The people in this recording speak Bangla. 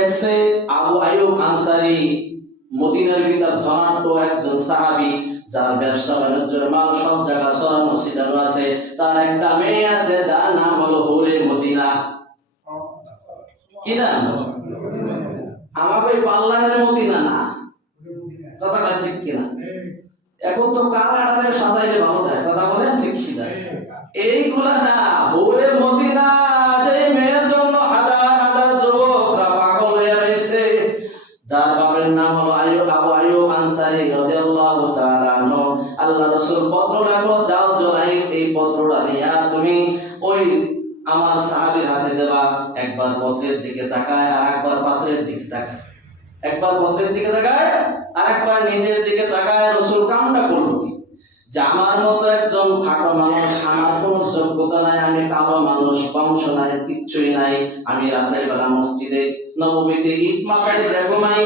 দেখছে আবু আইয়ুব আনসারী মদিনার ভিতর ধনাঢ্য একজন সাহাবী, যার ব্যবসা বাণিজ্যের মাল সব জায়গা ছড়ানো ছিটানো আছে। তার একটা মেয়ে আছে যার নাম হলো হুরে মদিনা। কি নাম? আমাকে ওই পাল্লানের মদিনা না, কথাটা ঠিক কিনা? এখন তো কালারে সাজাইলে ভালো থাকে, কথা বলেন ঠিক কিনা? এইগুলা না, হুরে মদিনা যে মেয়ের জন্য হাজার হাজার যুবকরা পাগল হয়ে রয়েছে, যার বাবার নাম হলো আবু আইয়ুব আনসারী রাদিয়াল্লাহু তাআলা আনহু। আল্লাহ রাসূল পত্র রাখো, যাও জোলাই এই পত্রটা নিয়ে তুমি ওই আমার সাহাবীর হাতে দেবা। একবার পত্রের দিকে তাকায় আর একবার পাত্রের দিকে তাকায়, একবার পত্রের দিকে তাকায় আর একবার নিজের দিকে তাকায়। রাসূল কামটা করলো কি, যে আমার মতো একজন খাটো মানুষ, আমার কোনো যোগ্যতা নাই, আমি কালো মানুষ, বংশ নাই, কিচ্ছুই নাই, আমি রাতের বেলা মসজিদে নববীতে ঈদ মাকায় ঘুমাই।